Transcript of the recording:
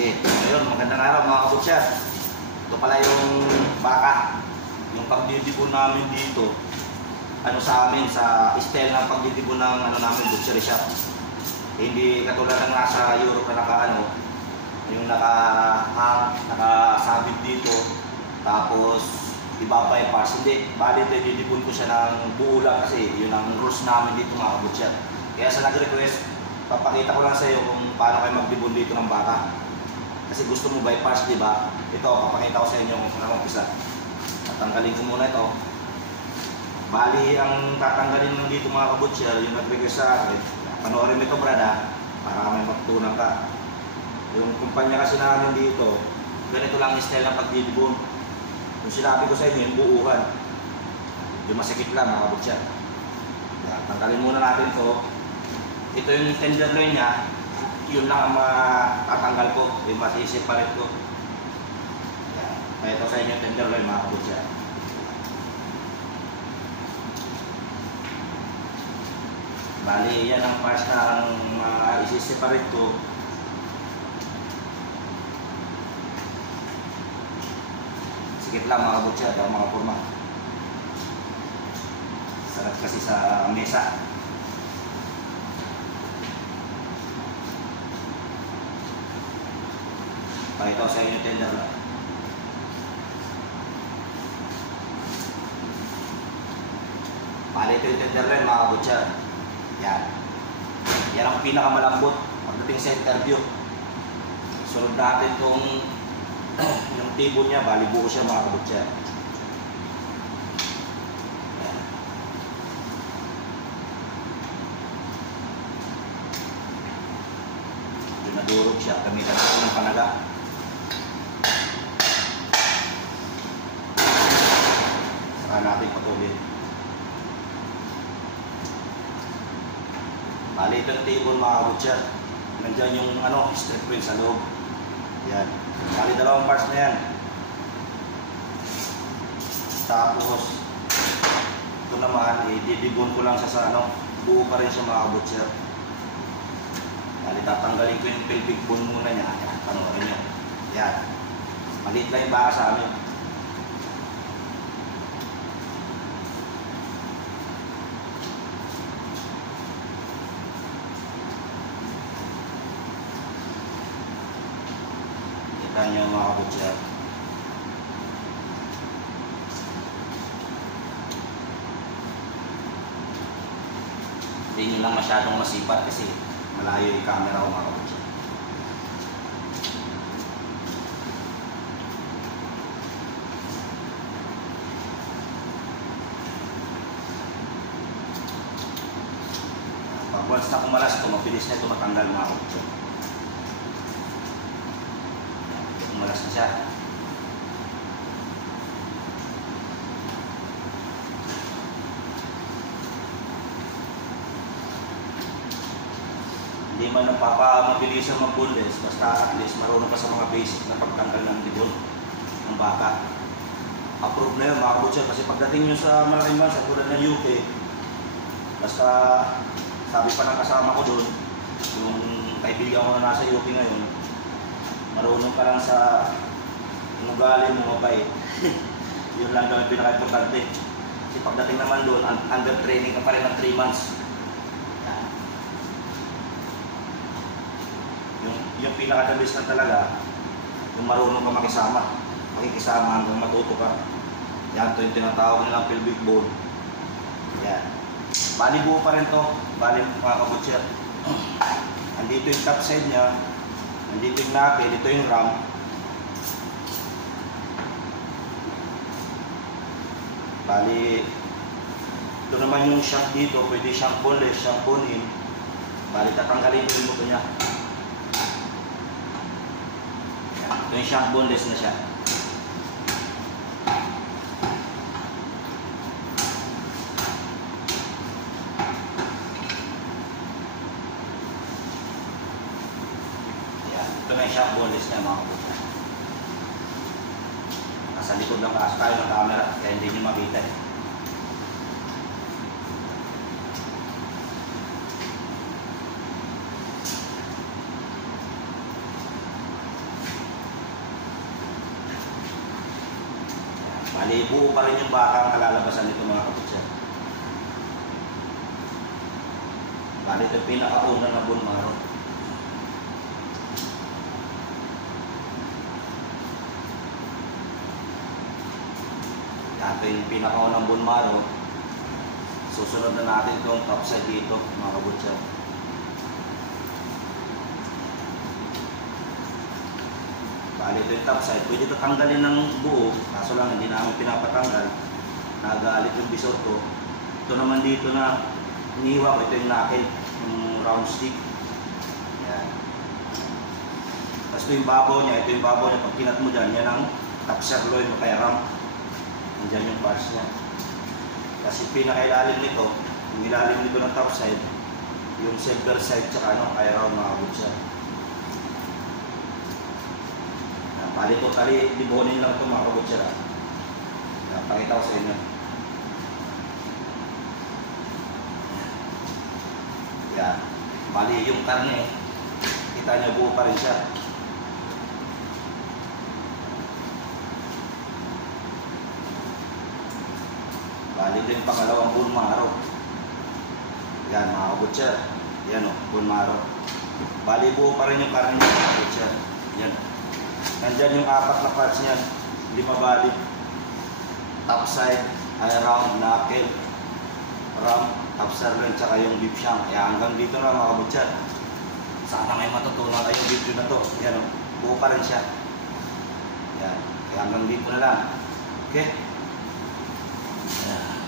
Okay, ngayon magandang araw mga kabutsyar. Ito pala yung baka. Yung pagdidibon namin dito, sa amin, sa style ng pagdidibon ng namin, butchery shop. Hindi katulad ng nasa Europe na yung nakasabit dito, tapos iba-bypass. Hindi, bali ito, didibon ko siya ng buo lang kasi yun ang rules namin dito mga kabutsyar. Kaya sa nag-request, papakita ko lang sa iyo kung paano kayo magdibon dito ng baka. Kasi gusto mo bypass, di ba? Ito, papakita ko sa inyo kung paano mag-umpisa. Tatanggalin ko muna ito. Bali, ang tatanggalin mo dito mga kabutsyar, yung nag-request sa akin, panoorin mo ito brada, para may magtunan ka. Yung kumpanya kasi namin dito, ganito lang yung style ng pagdidibon. Yung sinabi ko sa inyo, yung buuhan. Yung masakit lang mga kabutsyar. Tanggalin muna natin ito. Ito yung tenderloin niya, yun lang ang matatanggal ko, yung masiseparate ko. Kaya ito sa inyo yung tenderloin mga kabutsyar. Bali, yan ang parts na isiseparate ko. Sikit lang mga kabutsyar, mga forma. Sarap kasi sa mesa. Pakita ko sa inyo tender lang. Bali ito yung tender line mga kabutsyar. Yan. Yan ang pinakamalambot pagdating sa interview. Sunod natin itong yung tibon niya, bali buo siya mga kabutsyar. Yan. Yung nadurog siya, gamitan ko ng panaga. Natin patuloy. Bali ito yung table mga kabutsyar. Nandiyan yung strip wheel sa loob. Yan. Bali dalawang parts na yan. Tapos ito naman, didibon ko lang siya sa buo pa rin siya mga kabutsyar. Bali tatanggalin ko yung pelvic bone muna niya. Yan, panoorin nyo. Yan. Maliit lang yung baka sa amin. Kita nyo mga kabutsyar. Hindi nyo lang masyadong masipat kasi malayo yung camera ko mga kabutsyar. Pag once na kumalas ito, mabilis na ito matanggal mga kabutsyar. Malas na siya. Hindi man mabilisan mag-boneless, basta at least marunong ka sa mga basic na pagtanggal ng dibon ng baka. Approve na yun mga kabutsyar kasi pagdating nyo sa malaking bansa tulad ng UK, basta sabi pa ng kasama ko doon, yung kaibigan ko na nasa UK ngayon, marunong ka lang sa ugali mo, mabait. Yun lang gawin pinaka-importante. Kasi pagdating naman doon, under training ka pa rin ng 3 months. Yung pinaka-dabis na talaga, yung marunong ka makikisama hanggang matuto ka. Yan, ito yung tinatawag nilang pelvic bone. Yan. Bali buo pa rin to. Bali mga kabutsyar. Andito yung top side niya. Nandito yung knuckle, ito yung ram. Bali, ito naman yung shank dito, pwede siyang boneless, siyang bone-in. Bali, tatanggalin ko yung buto niya. Ito yung shank boneless na siya. Ito na yung shank boneless niya mga kabutsyar. Nasa likod lang tayo ng camera kaya hindi nyo makita eh. Bali, buo pa rin yung baka ang kalalabasan nito mga kabutsa. Bali, ito yung pinakauna na bone marrow. Ito yung pinakaunang bone marrow. Susunod na natin itong top side dito mga kabutsa. Bali, ito yung top side. Pwede ito tanggalin ng buo, kaso lang hindi namin pinapatanggal. Nagalit yung bisot ko. Ito naman dito na iniiwa ko, ito yung knuckle, yung round stick. Yan. Tapos ito yung babaw niya, pag kinat mo dyan, yan ang top sirloin o kaya rump. Nandiyan yung parts niya. Kasi pinakailalim nito, yung ilalim nito ng top side, yung silver side tsaka kaya round mga kabutsa. Bali, totally libonin lang ito mga kabutsa. Pakita ko sa inyo. Yan. Bali, yung karne, kita niyo buo pa rin siya. Bali, ito yung pangalawang bone marrow. Yan mga kabutsa. Yan o, bone marrow. Bali, buo pa rin yung karne mga kabutsa. Yan. Nandyan yung 4 na parts niyan. 5 bali. Top side, round, knuckle, rump, top sirloin, tsaka yung beef shank. Kaya hanggang dito na mga kabutsa. Sana may matutunan kayong video na to. Yan o, buo pa rin siya. Yan. Kaya hanggang dito na lang. Okay? Yan.